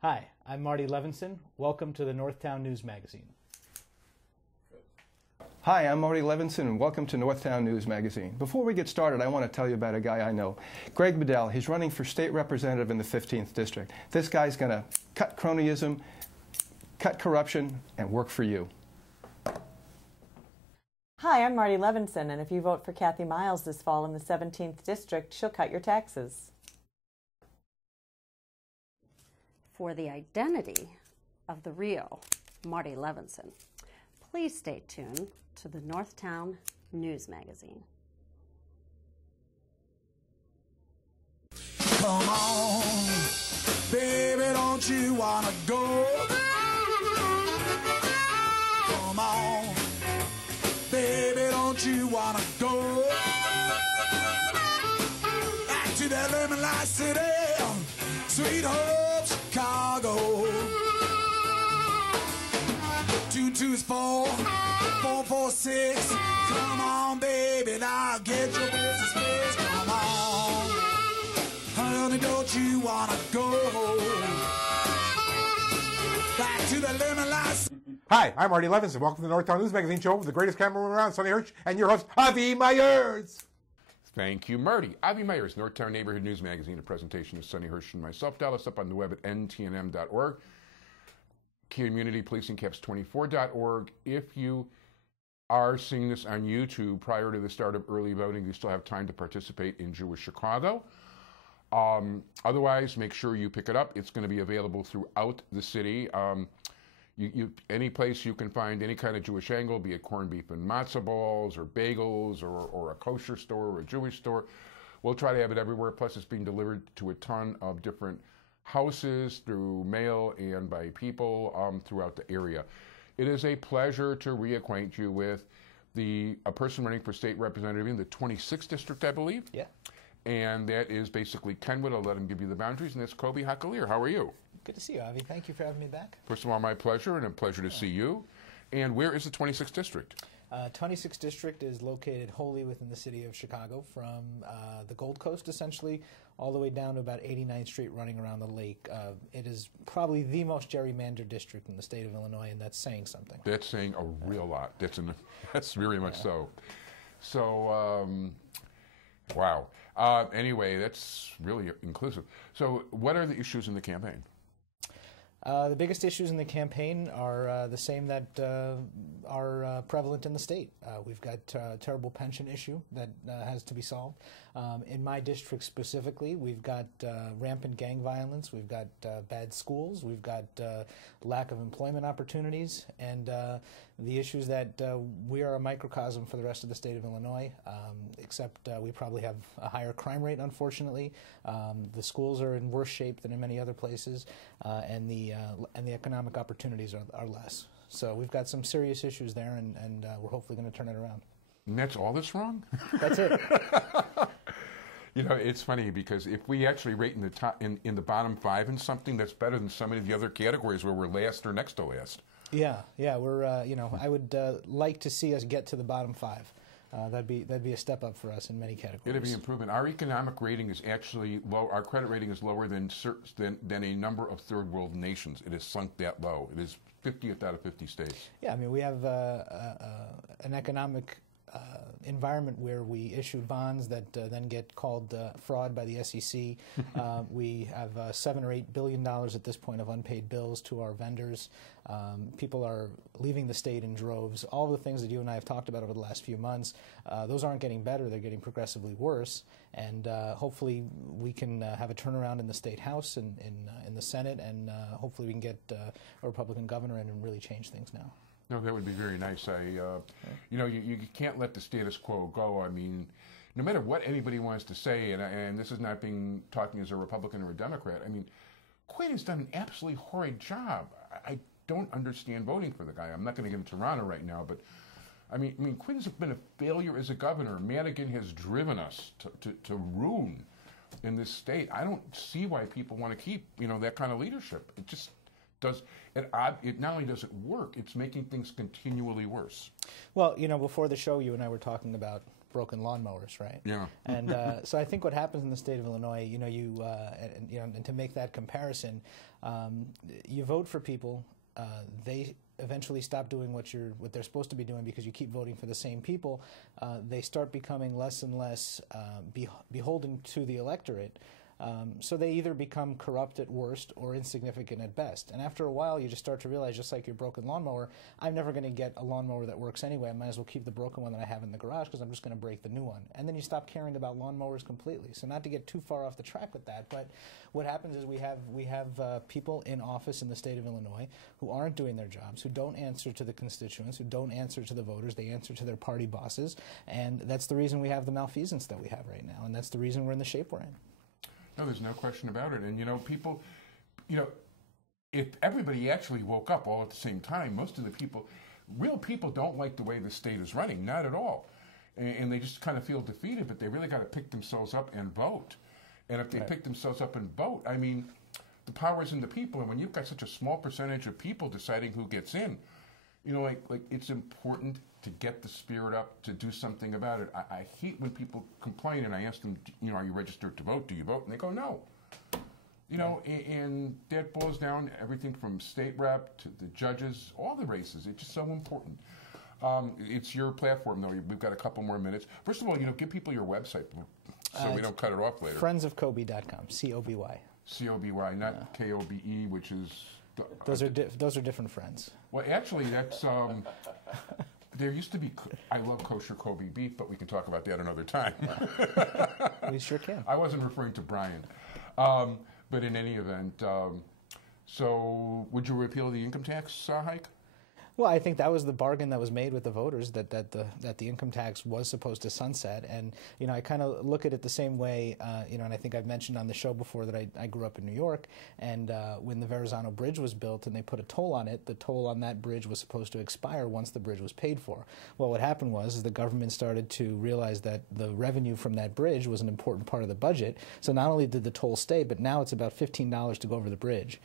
Hi, I'm Marty Levinson. Welcome to the Northtown News Magazine. Hi, I'm Marty Levinson, and welcome to Northtown News Magazine. Before we get started, I want to tell you about a guy I know, Greg Bedell. He's running for state representative in the 15th District. This guy's going to cut cronyism, cut corruption, and work for you. Hi, I'm Marty Levinson, and if you vote for Kathy Miles this fall in the 17th District, she'll cut your taxes. For the identity of the real Marty Levinson, please stay tuned to the Northtown News Magazine. Come on, baby, don't you wanna go? Come on, baby, don't you wanna go? Back to that lemon light city, sweet Hope, Chicago. 224 446. Come on, baby, now get your business fixed. Come on, honey, don't you wanna go back to the lemon lights? Hi, I'm Marty Levinson. Welcome to the Northtown News Magazine show with the greatest cameraman around, Sonny Hirsch, and your host, Avi Myers. Thank you, Marty. Avi Myers, Northtown Neighborhood News Magazine, a presentation of Sonny Hirsch and myself. Dial us up on the web at ntnm.org. communitypolicingcaps24.org. If you are seeing this on YouTube prior to the start of early voting, you still have time to participate in Jewish Chicago. Otherwise, make sure you pick it up. It's going to be available throughout the city. Any place you can find any kind of Jewish angle, be it corned beef and matzah balls or bagels or a kosher store or a Jewish store, we'll try to have it everywhere. Plus, it's being delivered to a ton of different houses through mail and by people throughout the area. It is a pleasure to reacquaint you with a person running for state representative in the 26th district, I believe. Yeah. And that is basically Kenwood. I'll let him give you the boundaries, and that's Coby Hakalir. How are you? Good to see you, Avi. Thank you for having me back. First of all, my pleasure, and a pleasure to see you. And where is the 26th district? 26th District is located wholly within the city of Chicago, from the Gold Coast, essentially, all the way down to about 89th Street, running around the lake. It is probably the most gerrymandered district in the state of Illinois, and that's saying something. That's saying a real lot. That's very much so. So, wow. Anyway, that's really inclusive. So, what are the issues in the campaign? The biggest issues in the campaign are the same that are prevalent in the state. We've got a terrible pension issue that has to be solved. In my district specifically, we've got rampant gang violence, we've got bad schools, we've got lack of employment opportunities, and the issues that we are a microcosm for the rest of the state of Illinois, except we probably have a higher crime rate, unfortunately. The schools are in worse shape than in many other places, and the economic opportunities are less. So we've got some serious issues there, and we're hopefully going to turn it around. And that's all that's wrong? That's it. You know, it's funny because if we actually rate in the top, in the bottom five in something, that's better than some of the other categories where we're last or next to last. Yeah, we're I would like to see us get to the bottom five. That'd be a step up for us in many categories. It'd be improvement. Our economic rating is actually low. Our credit rating is lower than a number of third world nations. It has sunk that low. It is 50th out of 50 states. Yeah, I mean, we have an economic environment where we issue bonds that then get called fraud by the SEC. We have $7 or $8 billion at this point of unpaid bills to our vendors. People are leaving the state in droves. All the things that you and I have talked about over the last few months, those aren't getting better. They're getting progressively worse. And hopefully we can have a turnaround in the state house and in the Senate, and hopefully we can get a Republican governor in and really change things now. No, that would be very nice. You can't let the status quo go. I mean, no matter what anybody wants to say, and this is not talking as a Republican or a Democrat. I mean, Quinn has done an absolutely horrid job. I don't understand voting for the guy. I'm not going to give him Toronto right now, but I mean, Quinn's been a failure as a governor. Madigan has driven us to ruin in this state. I don't see why people want to keep that kind of leadership. It just does. It not only does it work, it's making things continually worse. Well, before the show, you and I were talking about broken lawnmowers, right? Yeah. And so I think what happens in the state of Illinois, and to make that comparison, you vote for people, they eventually stop doing what they're supposed to be doing because you keep voting for the same people. They start becoming less and less beholden to the electorate. So they either become corrupt at worst or insignificant at best. And after a while, you just start to realize, just like your broken lawnmower, I'm never going to get a lawnmower that works anyway. I might as well keep the broken one that I have in the garage because I'm just going to break the new one. And then you stop caring about lawnmowers completely. So not to get too far off the track with that, but what happens is we have people in office in the state of Illinois who aren't doing their jobs, who don't answer to the constituents, who don't answer to the voters. They answer to their party bosses. And that's the reason we have the malfeasance that we have right now. And that's the reason we're in the shape we're in. No, there's no question about it. And, people, if everybody actually woke up all at the same time, most of the people, real people don't like the way the state is running, not at all. And they just kind of feel defeated, but they really got to pick themselves up and vote. And if they pick themselves up and vote, I mean, the power is in the people. And when you've got such a small percentage of people deciding who gets in, it's important to get the spirit up to do something about it. I hate when people complain, and I ask them, are you registered to vote? Do you vote? And they go, no. And that boils down everything from state rep to the judges, all the races. It's just so important. It's your platform, though. We've got a couple more minutes. First of all, give people your website so we don't cut it off later. Friendsofcoby.com, C-O-B-Y. C-O-B-Y, not K-O-B-E, which is... Those are different friends. Well, actually, that's... there used to be... I love kosher Kobe beef, but we can talk about that another time. We sure can. I wasn't referring to Brian. But in any event, so would you repeal the income tax hike? Well, I think that was the bargain that was made with the voters, that the income tax was supposed to sunset. And, I kind of look at it the same way, and I think I've mentioned on the show before that I grew up in New York, and when the Verrazano Bridge was built and they put a toll on it, the toll on that bridge was supposed to expire once the bridge was paid for. Well, what happened was the government started to realize that the revenue from that bridge was an important part of the budget. So not only did the toll stay, but now it's about $15 to go over the bridge.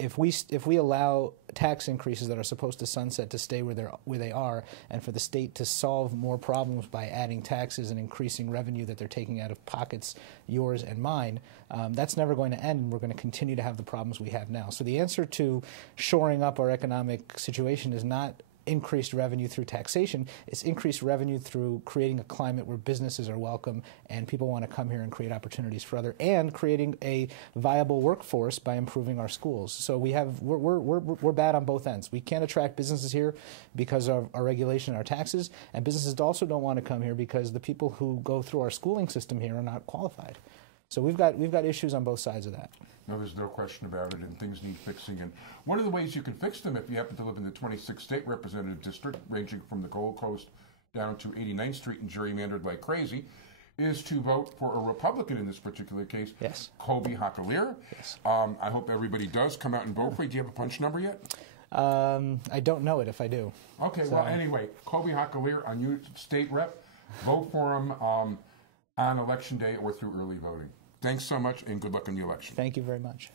If we allow tax increases that are supposed to sunset to stay where they are, and for the state to solve more problems by adding taxes and increasing revenue that they're taking out of pockets, yours and mine, that's never going to end, and we're going to continue to have the problems we have now. So the answer to shoring up our economic situation is not increased revenue through taxation. It's increased revenue through creating a climate where businesses are welcome and people want to come here and create opportunities for others, and creating a viable workforce by improving our schools. So we're bad on both ends. We can't attract businesses here because of our regulation and our taxes, and businesses also don't want to come here because the people who go through our schooling system here are not qualified. So we've got issues on both sides of that. No, there's no question about it, and things need fixing. And one of the ways you can fix them, if you happen to live in the 26th State Representative District, ranging from the Gold Coast down to 89th Street and gerrymandered like crazy, is to vote for a Republican in this particular case, yes, Coby Hakalir. Yes. I hope everybody does come out and vote for you. Do you have a punch number yet? I don't know it if I do. Okay, well, anyway, Coby Hakalir, on your state rep, vote for him on Election Day or through early voting. Thanks so much, and good luck in the election. Thank you very much.